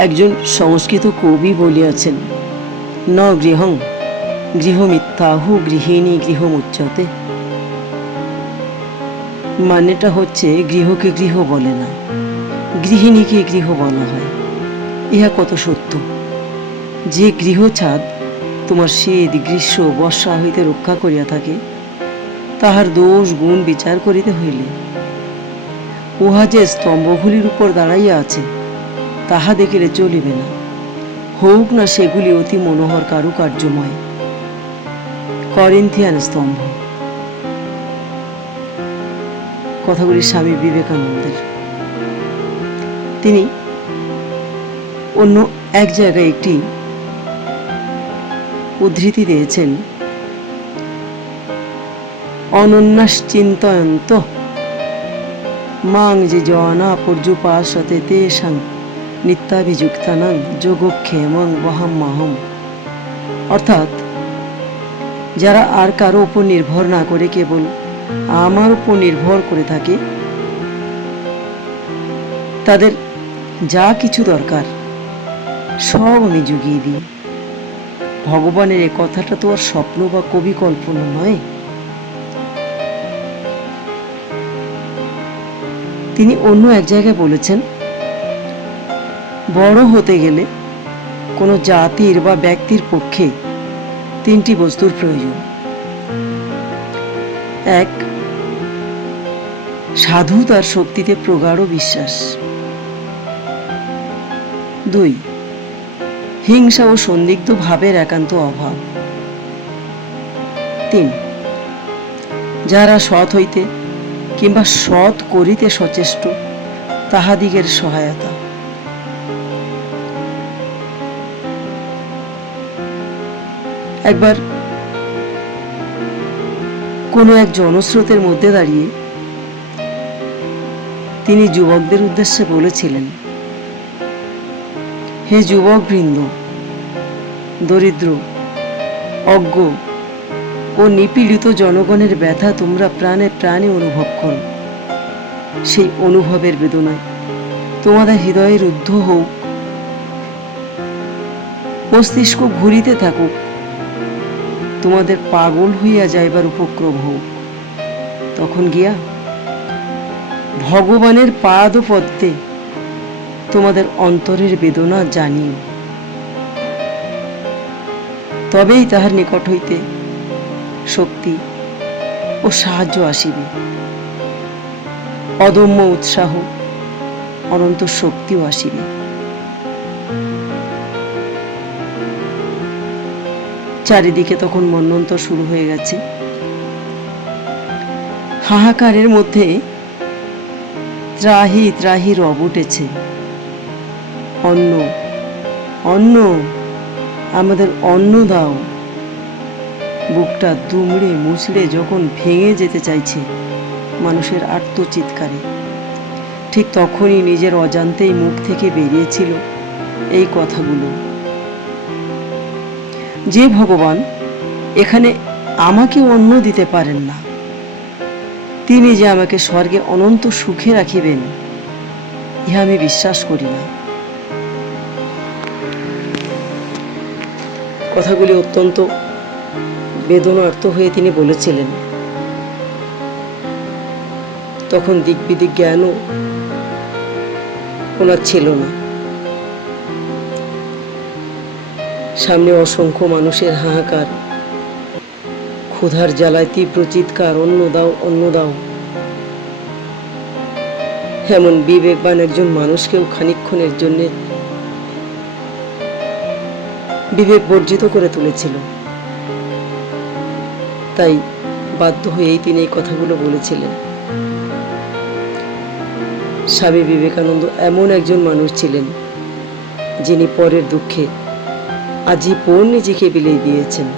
একজন সংস্কৃত কবি বলিয়াছেন, ন গৃহং গৃহমিত্যাহু গৃহিণী গৃহমুচ্যতে মানেটা হচ্ছে গৃহকে গৃহ বলে না, গৃহিণীকে গৃহ বলা হয়। ইহা কত সত্য। যে গৃহ ছাদ তোমার শীত গ্রীষ্ম বর্ষা হইতে রক্ষা করিয়া থাকে, তাহার দোষ গুণ বিচার করিতে হইলে, উহা যে স্তম্ভগুলির উপর দাঁড়াইয়া আছে তাহা দেখিলে চলিবে না। হোক না সেগুলি অতি মনোহর কারুকার্যময়। করিন্থিয়ান স্তম্ভ। কথাগুলি স্বামী বিবেকানন্দের। তিনি অন্য এক জায়গায় একটি উদ্ধৃতি দিয়েছেন। অনন্যাস চিন্তয়ন্ত মাং যে জনা পর্যুপাসতে তেষাং নিত্যাভিযুক্তানাং যোগক্ষেমং বহাম্মাহম অর্থাৎ, যারা আর কারও উপর নির্ভর না করে কেবল আমার উপর নির্ভর করে থাকে, তাদের যা কিছু দরকার, সব আমি জুগিয়ে দিই। ভগবানের এ কথাটা তো আর স্বপ্ন বা কবি কল্পনা নয়। তিনি অন্য এক জায়গায় বলেছেন বড় হতে গেলে কোনো জাতির বা ব্যক্তির পক্ষে তিনটি বস্তুর প্রয়োজন। এক, সাধু তার শক্তিতে প্রগাঢ় বিশ্বাস। দুই, হিংসা ও সন্দিগ্ধ ভাবের একান্ত অভাব। তিন, যারা সৎ হইতে কিংবা সৎ করিতে সচেষ্ট, তাহাদিগের সহায়তা। একবার কোনো এক জনস্রোতের মধ্যে দাঁড়িয়ে তিনি যুবকদের উদ্দেশ্যে বলেছিলেন, হে যুবক বৃন্দ দরিদ্র, অজ্ঞ ও নিপীড়িত জনগণের ব্যথা তোমরা প্রাণে প্রাণে অনুভব করো। সেই অনুভবের বেদনায় তোমাদের হৃদয়ের রুদ্ধ হোক মস্তিষ্ক ঘুরিতে থাকুক তোমাদের পাগল হইয়া যাইবার উপক্রম হোক। তখন গিয়া ভগবানের পাদ পদ্মে তোমাদের অন্তরের বেদনা জানিও। তবেই তাহার নিকট হইতে শক্তি ও সাহায্য আসিবে। অদম্য উৎসাহ, অনন্ত শক্তিও আসিবে। চারিদিকে তখন মন্বন্তর শুরু হয়ে গেছে। হাহাকারের মধ্যে ত্রাহি ত্রাহি রব উঠেছে। অন্ন অন্ন, আমাদের অন্ন দাও। বুকটা দুমড়ে মুচড়ে যখন ভেঙে যেতে চাইছে মানুষের আত্মচিৎকারে। ঠিক তখনই নিজের অজান্তেই মুখ থেকে বেরিয়েছিল এই কথাগুলো। যে ভগবান এখানে আমাকে অন্ন দিতে পারেন না, তিনি যে আমাকে স্বর্গে অনন্ত সুখে রাখিবেন, ইহা আমি বিশ্বাস করি না। কথাগুলি অত্যন্ত বেদনার্থ হয়ে তিনি বলেছিলেন। তখন দিকবিদিক জ্ঞানও ওনার ছিল না। সামনে অসংখ্য মানুষের হাহাকার। ক্ষুধার জ্বালায় তীব্র চিৎকার অন্য দাও অন্য দাও। এমন বিবেকবান একজন মানুষকেও খানিক্ষণের জন্যে বিবেক বর্জিত করে তুলেছিল। তাই বাধ্য হয়েই তিনি এই কথাগুলো বলেছিলেন। স্বামী বিবেকানন্দ এমন একজন মানুষ ছিলেন, যিনি পরের দুঃখে আজীবন নিজেকে বিলিয়ে দিয়েছেন।